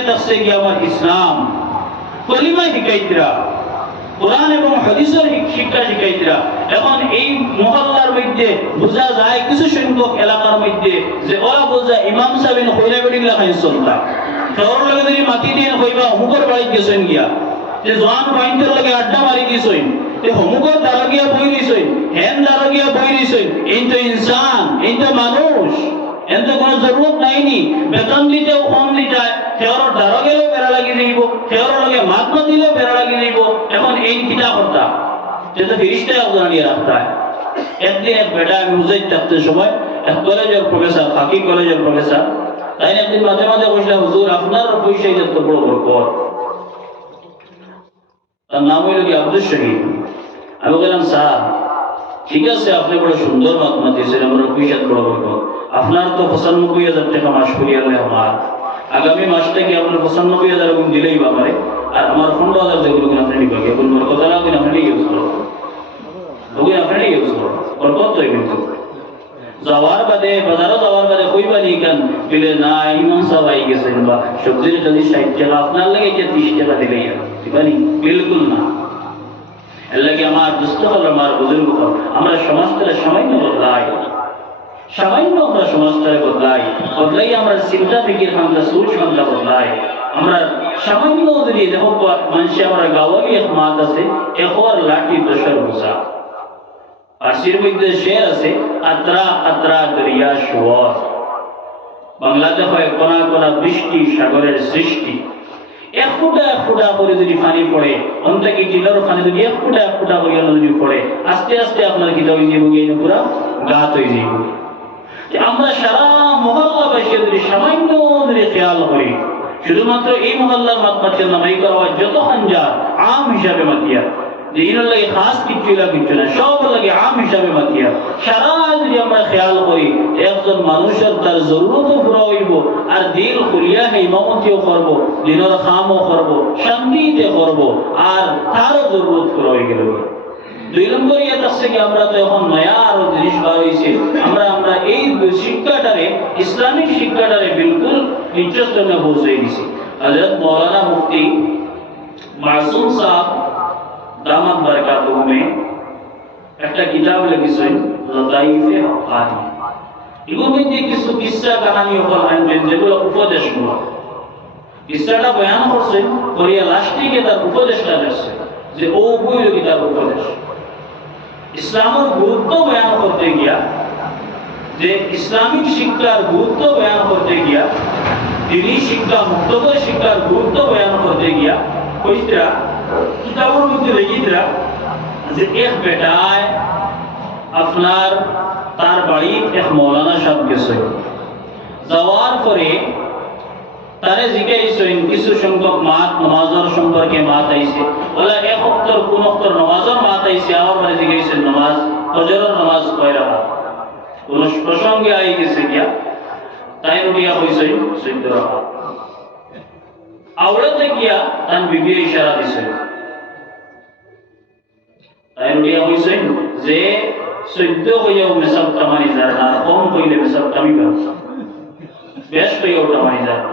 দুনিয়া থাকছে কি আমার ইসলাম কলিমা শিকাইতরা কোরআন এবং হাদিসের শিক্ষা শিকাইতরা। এখন এই মহল্লার মধ্যে বোঝা যায় কিছু সংখ্যক এলাকার মধ্যে যে ওরা বোঝা ইমাম সাহেব হইলা বেড়িলা খাই চলতা শহর লগে যদি মাতি দিয়ে হইবা অমুকর বাড়ি গেছেন গিয়া যে জোয়ান পয়েন্টের লগে আড্ডা মারি দিয়েছেন অমুকর দ্বারা গিয়া বই দিয়েছেন হেন দ্বারা গিয়া বই দিয়েছেন। এই তো ইনসান, এই তো মানুষ, এর তো কোনো জরুরত নাইনি বেতন দিতেও কম দিতায় সেওর দ্বারা গেলেও বেড়া লাগি যাইব সেওর লগে মাত না দিলেও বেড়া লাগি যাইব। এখন এই কিতা করতা যে তো ফিরিস্তায় একজন নিয়ে রাখতা। একদিন এক বেটা আমি উজাইত থাকতে সময় এক কলেজের প্রফেসর ফাঁকি কলেজের প্রফেসর তাই একদিন মাঝে মাঝে বসলাম হুজুর আপনার পয়সাই যত বড় বড় পদ। তার নাম হইল কি আব্দুল শহীদ। আমি বললাম স্যার ঠিক আছে আপনি বড় সুন্দর মত মাতিয়েছেন আমরা পয়সাত বড় বড় পদ আপনার তো ৯৫,০০০ টাকা মাস করিয়ালে আমার আগামী মাস থেকে আপনার ৯৫,০০০ গুণ দিলেই বা আমারে আর আমার ১৫,০০০ যেগুলো কিনা আপনি নিবা গিয়ে বলবো কথা না কিনা আপনি ইউজ করো ওগুলো আপনি ইউজ করো ওর কত কিন্তু যাওয়ার বাদে বাজারও যাওয়ার বাদে কইবানি কেন বলে না ইমাম সাহেব আই গেছেন বা সবজির যদি ৬০ টাকা আপনার লাগে এটা ৩০ টাকা দিলেই দিবানি বিলকুল না। এর লাগে আমার দুস্থ হল আমার বুজুর্গ হল আমরা সমাজটারে সামান্য বদলাই আমরা সমাজটারে বদলাই আমরা চিন্তা ফিকির খান্তা সুর খান্তা বদলাই আমরা সামান্য যদি দেখো মানুষ আমরা গাওয়ালি এক মাত আছে একর লাঠি দশর বোঝা। ফার্সির মধ্যে শের আছে আত্রা আত্রা দরিয়া সুয়ার বাংলাতে হয় কোনা কোনা বৃষ্টি সাগরের সৃষ্টি। এক ফুটা করে যদি পানি পড়ে অন্তকে টিলার পানি যদি এক ফুটা করে যদি পড়ে আস্তে আস্তে আপনার কি হয়ে যাবে গিয়ে পুরা গাত হয়ে যাবে। আমরা সারা মহল্লাবাসী যদি সামান্য যদি খেয়াল করি শুধুমাত্র এই মহল্লার মাতমাতের নামাই করা হয় যত হাঞ্জার আম হিসাবে মাতিয়া যে ইনার লাগে খাস কিচ্ছু না সব লাগে আম হিসাবে মাতিয়া সারা যদি আমরা খেয়াল করি একজন মানুষের তার জরুরতও পুরা হইব আর দিল খুলিয়া ইমামতিও করব দিনের খামও করব শান্তিতে করব আর তারও জরুরত পুরা হয়ে গেল। ২ নম্বর ইয়াত আছে কি আমরা তো এখন নয়া আরো জিনিস বার হয়েছে আমরা এই শিক্ষাটারে ইসলামিক শিক্ষাটারে বিলকুল নিচস্থনে পৌঁছে দিছি। হযরত মৌলানা মুফতি মাসুম সাহেব দামাত বারকাতুহু মে একটা কিতাব লিখেছেন লতাইফে হকানি। এগুলোর মধ্যে কিছু কিসসা কাহিনী হল আনবেন যেগুলো উপদেশমূলক কিসসাটা বয়ান করছেন করিয়া লাস্টে তার উপদেশটা দিচ্ছে যে ও বইল কি তার উপদেশ ইসলামের গুরুত্ব বয়ান করতে গিয়া যে ইসলামিক শিক্ষার গুরুত্ব বয়ান করতে গিয়া দিনী শিক্ষা মুক্তবর শিক্ষার গুরুত্ব বয়ান করতে গিয়া কইতরা কিতাবের মধ্যে লিখিতরা যে এক বেটায় আপনার তার বাড়ি এক মৌলানা সাহেব গেছে যাওয়ার পরে তারে জিজ্ঞাসেন কিছু সংখ্যক মাত নমাজের সম্পর্কে মাত আইছে বলে এক অক্তর কোন অক্তর নমাজের মাত আইছে আমার মানে জিজ্ঞাসেন নমাজ ফজরের নমাজ কয় রাকাত কোন প্রসঙ্গে আই গেছে গিয়া তাই রুডিয়া হইছে ১৪ রাকাত আওড়াতে গিয়া তান বিবি ইশারা দিছে তাই রুডিয়া হইছে যে ১৪ হইয়াও মেসাব তামানি যায় না কম হইলে মেসাব তামিবা বেশ হইয়াও তামানি যায় না।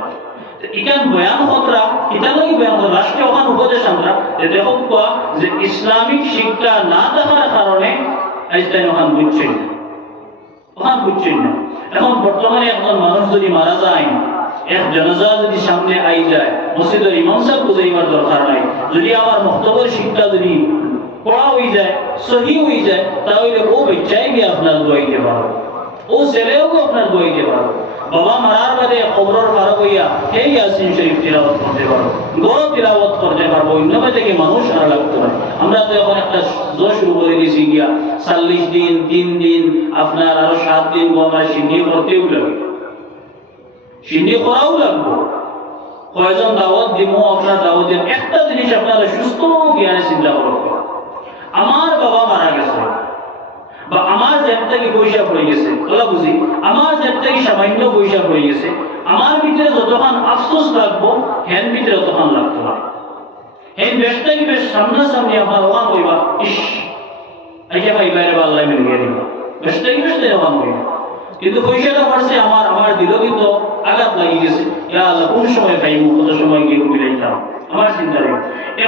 ইকান বয়ান খতরা এটা লাগি বয়ান খতরা রাষ্ট্রীয় ওখান উপদেশ আমরা দেখো যে ইসলামিক শিক্ষা না থাকার কারণে আইনস্টাইন ওখান বুঝছেন না। এখন বর্তমানে একজন মানুষ যদি মারা যায় এক জানাজা যদি সামনে আই যায় মসজিদের ইমাম সাহেব বুঝাইবার দরকার নাই যদি আমার মুক্তবর শিক্ষা যদি পড়া হয়ে যায় সহি হয়ে যায় তাহলে ও বাচ্চাই গিয়ে আপনার দোয়াইতে পারো ও ছেলেও আপনার দোয়াইতে পারো বাবা মারার বাদে কবরের পার হইয়া এই ইয়াসিন শরীফ তিলাওয়াত করতে পারো গড় তিলাওয়াত করতে পারবো অন্য থেকে মানুষ আর লাগতে পারে। আমরা তো এখন একটা জোর শুরু করে দিয়েছি গিয়া ৪০ দিন ৩ দিন আপনার আরো ৭ দিন আমরা সিন্ধি করতেও লাগে সিন্ধি করাও লাগবো কয়জন দাওয়াত দিব আপনার দাওয়াতের একটা জিনিস আপনারা সুস্থ জ্ঞানে চিন্তা করবেন আমার বাবা মারা গেছে বা আমার জেব থেকে পয়সা পড়ে গেছে ওলা বুঝি আমার জেব থেকে সামান্য পয়সা পড়ে গেছে আমার ভিতরে যতক্ষণ আফসোস লাগবো হেন ভিতরে ততক্ষণ লাগতো না হেন বেশটা কি বেশ সামনাসামনি আপনার ওখান হইবা ইস আইকে ভাই বাইরে বা আল্লাহ মিলে গিয়ে দিবা বেশটা কি বেশটা ওখান হইবা কিন্তু পয়সাটা পারছে আমার দিল কিন্তু আঘাত লাগি গেছে ইয়া আল্লাহ কোন সময় পাইব কত সময় গিয়ে বিলাইতাম আমার চিন্তা রেখে